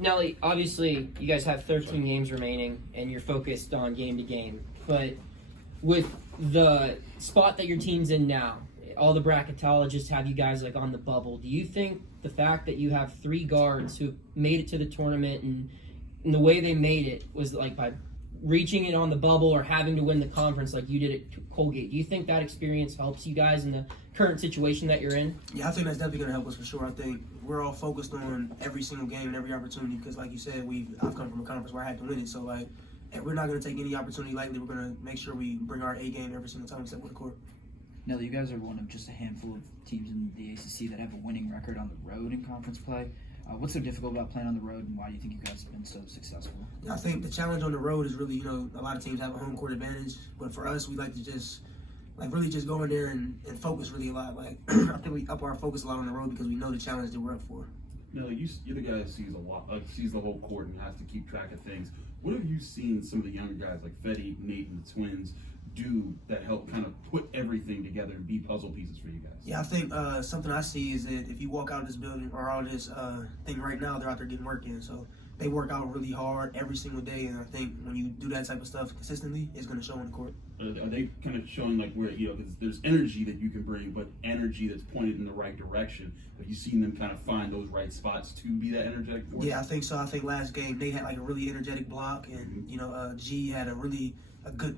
Nelly, obviously, you guys have 13 games remaining, and you're focused on game to game. But with the spot that your team's in now, all the bracketologists have you guys like on the bubble. Do you think the fact that you have 3 guards who made it to the tournament and the way they made it was like by reaching it on the bubble or having to win the conference like you did at Colgate? Do you think that experience helps you guys in the current situation that you're in? Yeah, I think that's definitely going to help us for sure. I think we're all focused on every single game and every opportunity because, like you said, I've come from a conference where I had to win it. So, and we're not going to take any opportunity lightly. We're going to make sure we bring our A game every single time we step on the court. Nelly, you guys are one of just a handful of teams in the ACC that have a winning record on the road in conference play. What's so difficult about playing on the road, and why do you think you guys have been so successful? Yeah, I think the challenge on the road is really, a lot of teams have a home court advantage, but for us, we like to just, really just go in there and focus really a lot. I think we up our focus a lot on the road because we know the challenge that we're up for. Nelly, you're the guy that sees a lot, sees the whole court and has to keep track of things. What have you seen some of the younger guys like Fetty, Nate, and the twins do that help kind of put everything together and be puzzle pieces for you guys? Yeah, I think something I see is that if you walk out of this building or out of this thing right now, they're out there getting work in. So they work out really hard every single day, and I think when you do that type of stuff consistently, it's going to show on the court. Are they kind of showing like where, because there's energy that you can bring, but energy that's pointed in the right direction? Have you seen them kind of find those right spots to be that energetic force? Yeah, I think so. I think last game they had a really energetic block, and G had a good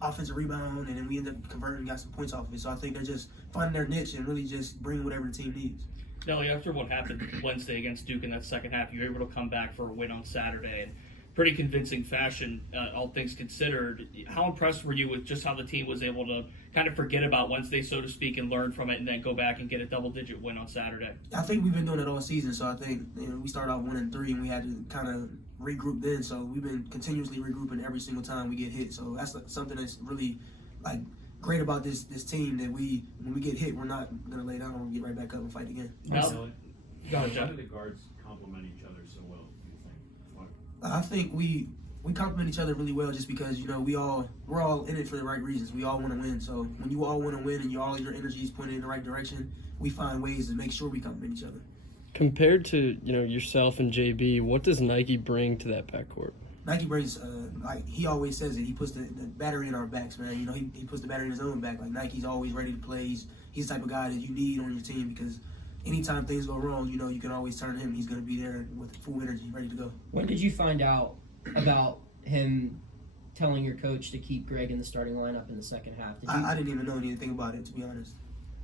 offensive rebound, and then we ended up converting and got some points off of it. So I think they're just finding their niche and really just bringing whatever the team needs. Nelly, after what happened Wednesday against Duke in that second half, you were able to come back for a win on Saturday in pretty convincing fashion, all things considered. How impressed were you with just how the team was able to kind of forget about Wednesday, so to speak, and learn from it and then go back and get a double-digit win on Saturday? I think we've been doing it all season, so I think we started off 1-3 and we had to kind of regroup then, so we've been continuously regrouping every single time we get hit. So that's something that's really great about this team, that when we get hit, we're not going to lay down. We'll get right back up and fight again. How do the guards complement each other so well, do you think? I think we complement each other really well just because, we're all in it for the right reasons. We all want to win. So when you all want to win and all your energy is pointed in the right direction, we find ways to make sure we complement each other. Compared to, yourself and JB, what does Nike bring to that backcourt? Nike brings, he always says it. He puts the battery in our backs, man. He puts the battery in his own back. Nike's always ready to play. He's the type of guy that you need on your team because anytime things go wrong, you can always turn to him. He's going to be there with full energy, ready to go. When did you find out about him telling your coach to keep Greg in the starting lineup in the second half? I didn't even know anything about it, to be honest.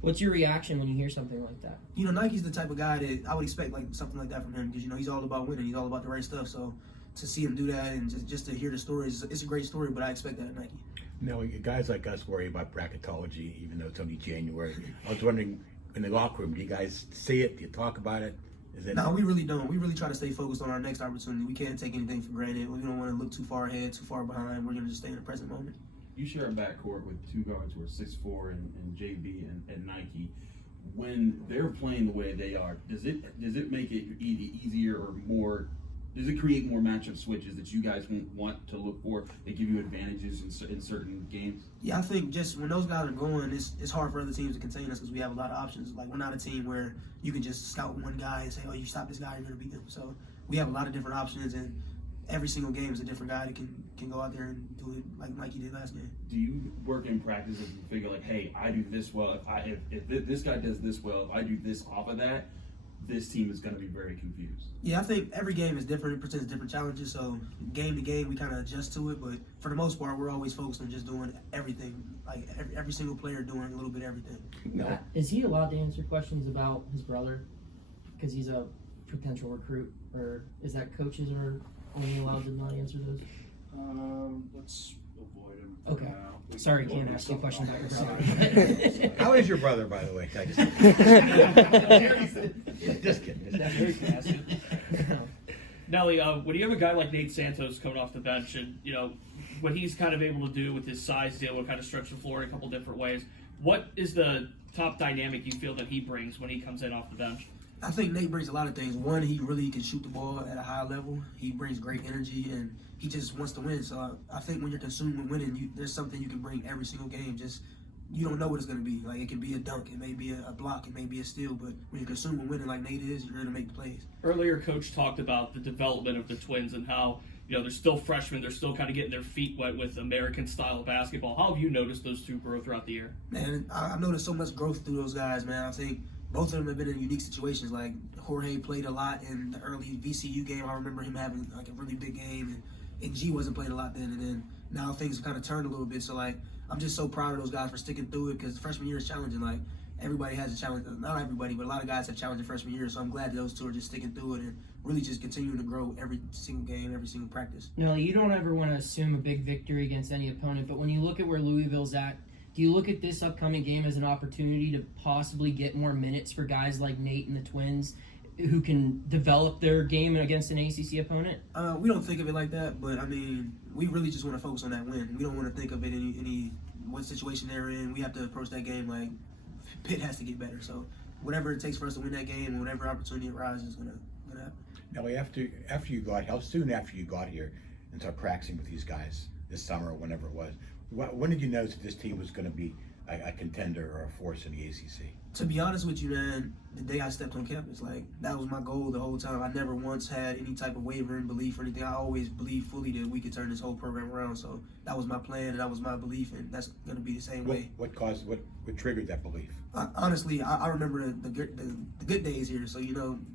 What's your reaction when you hear something like that? Nike's the type of guy that I would expect something like that from him because, he's all about winning. He's all about the right stuff. So to see him do that and just to hear the stories, it's a great story, but I expect that at Nike. No, guys like us worry about bracketology, even though it's only January. I was wondering, in the locker room, do you guys see it? Do you talk about it? No, we really don't. We really try to stay focused on our next opportunity. We can't take anything for granted. We don't want to look too far ahead, too far behind. We're going to just stay in the present moment. You share a backcourt with 2 guards who are 6'4" and JB and Nike. When they're playing the way they are, does it make it easier or more? Does it create more matchup switches that you guys want to look for that give you advantages in certain games? Yeah, I think just when those guys are going, it's hard for other teams to contain us because we have a lot of options. We're not a team where you can just scout one guy and say, oh, you stop this guy, you're going to beat them. So we have a lot of different options, and every single game is a different guy that can go out there and do it like he did last game. Do you work in practice and you figure hey, I do this well. If this guy does this well, if I do this off of that, this team is going to be very confused? Yeah, I think every game is different. It presents different challenges. So game to game, we kind of adjust to it. But for the most part, we're always focused on just doing everything. Every single player doing a little bit of everything. No. Is he allowed to answer questions about his brother? Because he's a potential recruit, or is that coaches are only allowed to not answer those? Let's avoid him. Okay. Sorry, can't ask you a question about your brother. How is your brother, by the way? Just kidding. Nelly, when you have a guy like Nate Santos coming off the bench and, what he's kind of able to do with his size, to be able to kind of stretch the floor in a couple different ways, what is the top dynamic you feel that he brings when he comes in off the bench? I think Nate brings a lot of things. One, he really can shoot the ball at a high level. He brings great energy, and he just wants to win. So I think when you're consumed with winning, there's something you can bring every single game. Just you don't know what it's going to be. Like, it can be a dunk, it may be a block, it may be a steal, but when you're consuming winning like Nate is, you're going to make the plays. Earlier, Coach talked about the development of the Twins and how, they're still freshmen, they're still kind of getting their feet wet with American-style basketball. How have you noticed those two grow throughout the year? Man, I've noticed so much growth through those guys, man. I think both of them have been in unique situations. Like, Jorge played a lot in the early VCU game. I remember him having, like, a really big game, and G wasn't playing a lot then, and then now things have kind of turned a little bit. So, like, I'm just so proud of those guys for sticking through it because freshman year is challenging. Like, everybody has a challenge. Not everybody, but a lot of guys have challenging freshman year. So I'm glad those two are just sticking through it and really just continuing to grow every single game, every single practice. Nelly, you don't ever want to assume a big victory against any opponent, but when you look at where Louisville's at, do you look at this upcoming game as an opportunity to possibly get more minutes for guys like Nate and the Twins who can develop their game against an ACC opponent? We don't think of it like that, but I mean, we really just want to focus on that win. We don't want to think of it any what situation they're in. We have to approach that game like Pitt has to get better. So whatever it takes for us to win that game, and whatever opportunity arises is gonna happen. Nelly, after you got, how soon after you got here and started practicing with these guys this summer or whenever it was, when did you notice that this team was going to be a contender or a force in the ACC? To be honest with you, man, the day I stepped on campus, like, that was my goal the whole time. I never once had any type of wavering belief or anything. I always believed fully that we could turn this whole program around. So that was my plan, and that was my belief, and that's going to be the same way. What triggered that belief? Honestly, I remember the good days here. So,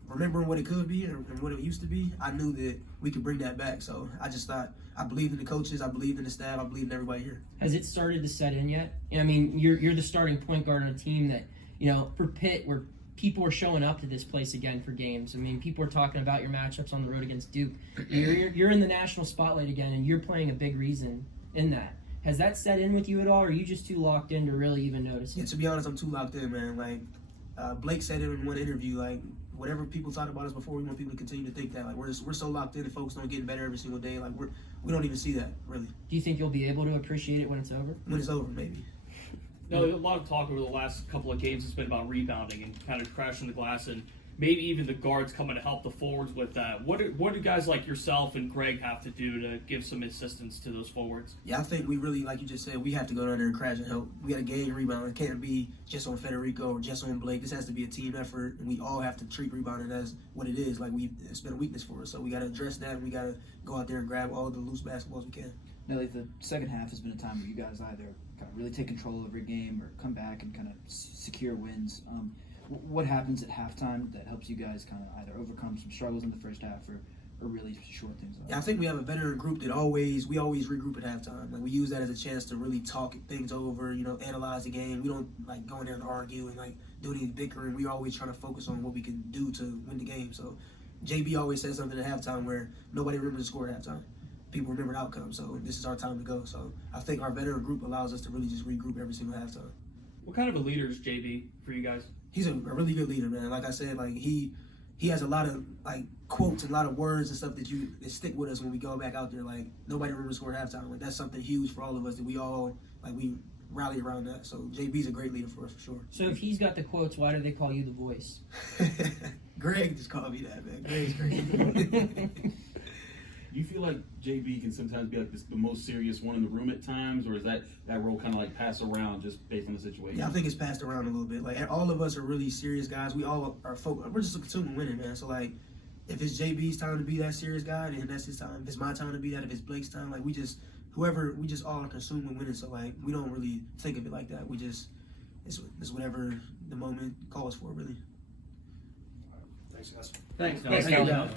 remembering what it could be and what it used to be, I knew that we could bring that back. So I just thought, I believed in the coaches, I believed in the staff, I believed in everybody here. Has it started to set in yet? I mean, you're the starting point guard on a team that, for Pitt, where people are showing up to this place again for games. I mean, people are talking about your matchups on the road against Duke. You're in the national spotlight again, and you're playing a big reason in that. Has that set in with you at all, or are you just too locked in to really even notice it? Yeah, to be honest, I'm too locked in, man. Like, Blake said it in one interview, like, whatever people thought about us before, we want people to continue to think that. Like, we're so locked in and focused on getting better every single day. Like, we don't even see that, really. Do you think you'll be able to appreciate it when it's over? When it's over, maybe. No, a lot of talk over the last couple of games has been about rebounding and kind of crashing the glass, and maybe even the guards coming to help the forwards with that. What do guys like yourself and Greg have to do to give some assistance to those forwards? Yeah, I think we really, like you just said, we have to go down there and crash and help. We got to gain rebound. It can't be just on Federico or just on Blake. This has to be a team effort, and we all have to treat rebounding as what it is. Like, it's been a weakness for us, so we got to address that. We got to go out there and grab all the loose basketballs we can. Nelly, the second half has been a time where you guys either kind of really take control of your game or come back and kind of secure wins. What happens at halftime that helps you guys kind of either overcome some struggles in the first half or really shore things up? Yeah, I think we have a veteran group that always regroup at halftime. Like, we use that as a chance to really talk things over, analyze the game. We don't like go in there and argue and like do any bickering. We always try to focus on what we can do to win the game. So JB always says something at halftime where nobody remembers the score at halftime. People remember the outcome, so this is our time to go. So I think our veteran group allows us to really just regroup every single halftime. What kind of a leader is JB for you guys? He's a really good leader, man. Like I said, like he has a lot of like quotes and a lot of words and stuff that stick with us when we go back out there. Like, nobody remembers score at halftime. Like, that's something huge for all of us that we all we rally around that. So JB's a great leader for us for sure. So if he's got the quotes, why do they call you the voice? Greg just called me that, man. Greg's great. Do you feel like JB can sometimes be like the most serious one in the room at times, or is that role kind of like pass around just based on the situation? Yeah, I think it's passed around a little bit. Like, all of us are really serious guys. We all are we're just consuming winning, man. So, like, if it's JB's time to be that serious guy, then that's his time. If it's my time to be that, if it's Blake's time, like, we just all are consuming winning. So, like, we don't really think of it like that. It's whatever the moment calls for, really. Thanks, guys. Thanks. Thanks, Nelly.